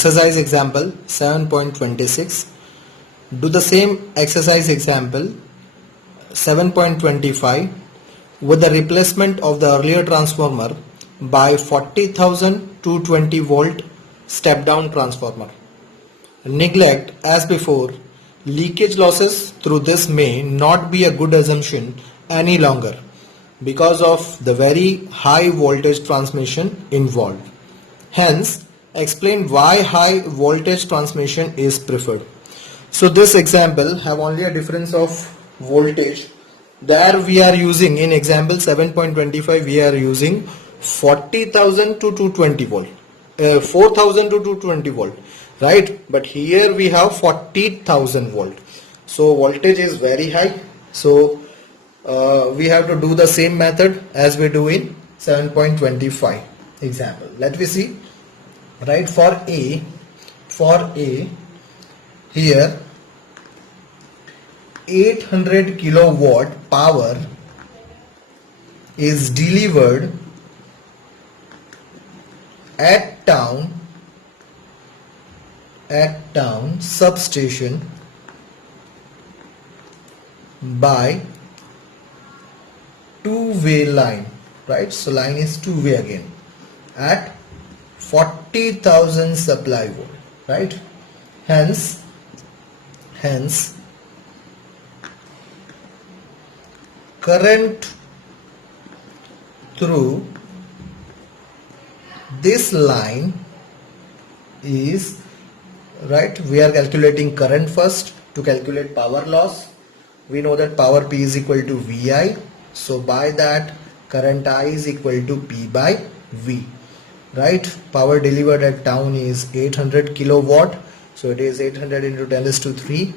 exercise example 7.26. Do the same exercise example 7.25 with the replacement of the earlier transformer by 40,000 220 volt step down transformer. Neglect as before. Leakage losses through this may not be a good assumption any longer because of the very high voltage transmission involved. Hence, explain why high voltage transmission is preferred. So this example have only a difference of voltage. There we are using, in example 7.25, we are using 40,000 to 220 volt, 4,000 to 220 volt, right? But here we have 40,000 volt. So voltage is very high. So we have to do the same method as we do in 7.25 example. Let me see. Right, for A here 800 kilowatt power is delivered at town substation by two-way line, right? So line is two-way again at 40,000 supply volt, right? Hence current through this line is, right, we are calculating current first. To calculate power loss, we know that power P is equal to VI, so by that current I is equal to P by V, right? Power delivered at town is 800 kilowatt, so it is 800 into 10 is to 3,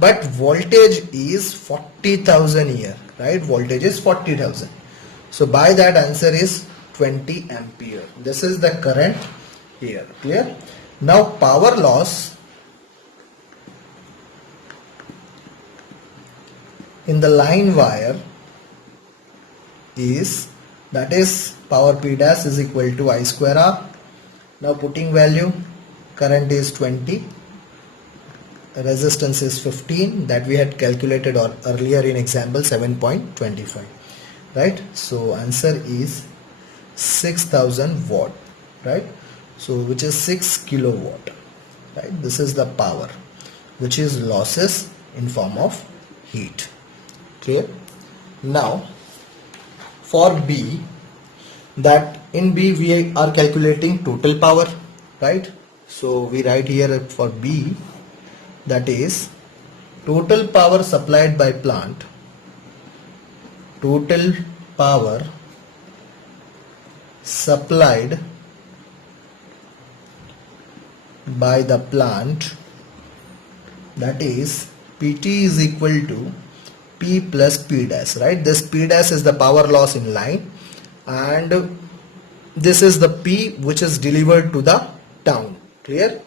but voltage is 40,000 here, right? Voltage is 40,000, so by that answer is 20 ampere. This is the current here. Clear? Now power loss in the line wire is, that is power P dash is equal to I square R. Now putting value, current is 20, resistance is 15, that we had calculated earlier in example 7.25, right? So answer is 6,000 watt, right? So which is 6 kilowatt, right? This is the power which is losses in form of heat. Clear? Now for B, that in B we are calculating total power, right? So we write here for B, that is total power supplied by plant, total power supplied by the plant, that is PT is equal to P plus P dash, right? This P dash is the power loss in line and this is the P which is delivered to the town. Clear?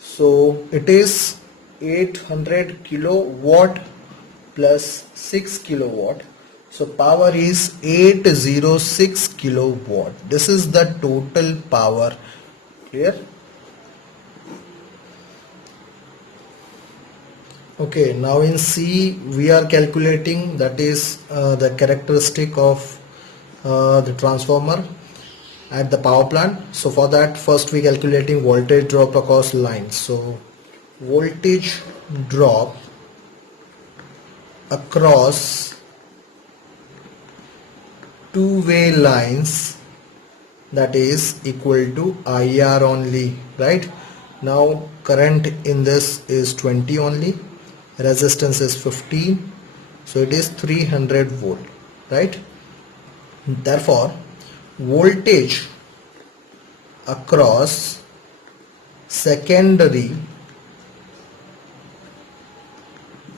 So it is 800 kilowatt plus 6 kilowatt, so power is 806 kilowatt. This is the total power. Clear? Okay, now in C we are calculating, that is the characteristic of the transformer at the power plant. So for that first we calculating voltage drop across lines. So voltage drop across two-way lines, that is equal to IR only, right? Now current in this is 20 only, resistance is 15, so it is 300 volt, right? Therefore voltage across secondary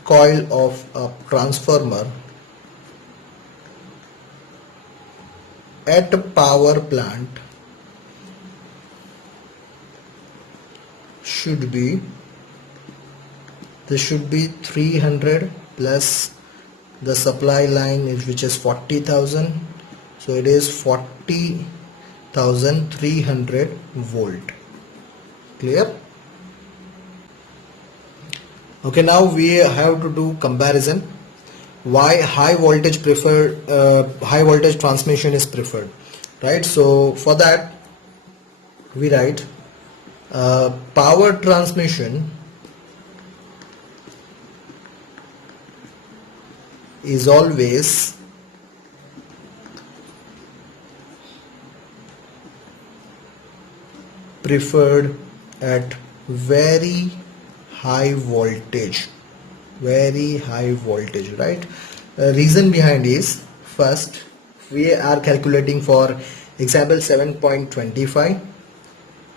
coil of a transformer at a power plant should be, this should be 300 plus the supply line which is 40,000, so it is 40,300 volt. Clear? Okay, now we have to do comparison. Why high voltage transmission is preferred, right? So for that we write power transmission is always preferred at very high voltage, right? Reason behind is, first we are calculating for example 7.25,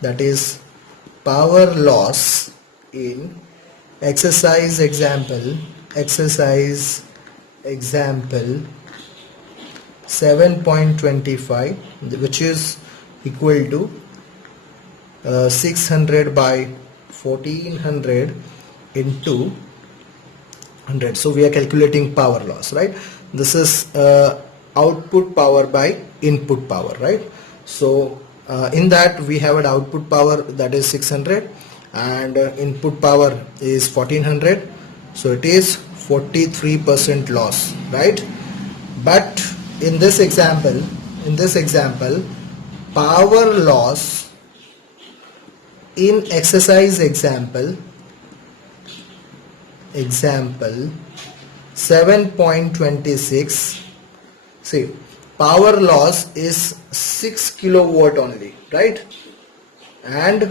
that is power loss in exercise example 7.25, which is equal to 600 by 1400 into 100. So we are calculating power loss, right? This is output power by input power, right? So in that we have an output power that is 600 and input power is 1400, so it is 43% loss, right? But in this example power loss in exercise example 7.26, see, power loss is 6 kilowatt only, right? And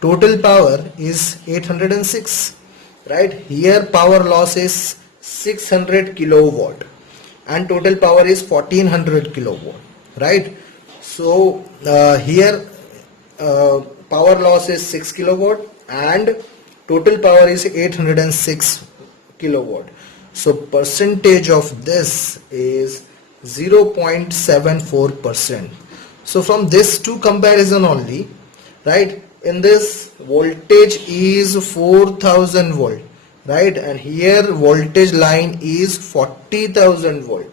total power is 806, right? Here power loss is 600 kilowatt and total power is 1400 kilowatt, right? So here power loss is 6 kilowatt and total power is 806 kilowatt. So percentage of this is 0.74%. So from this two comparison only, right, in this voltage is 4000 volt, right, and here voltage line is 40,000 volt.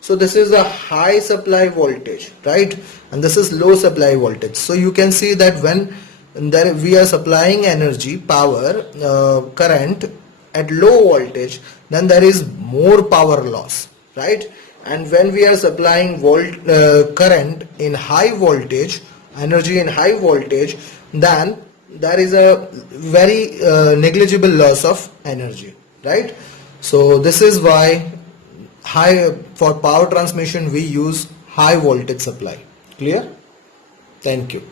So this is a high supply voltage, right, and this is low supply voltage. So you can see that when we are supplying energy, power, current at low voltage, then there is more power loss, right? And when we are supplying current in high voltage, energy in high voltage, then there is a very negligible loss of energy, right? So this is why for power transmission we use high voltage supply. Clear? Thank you.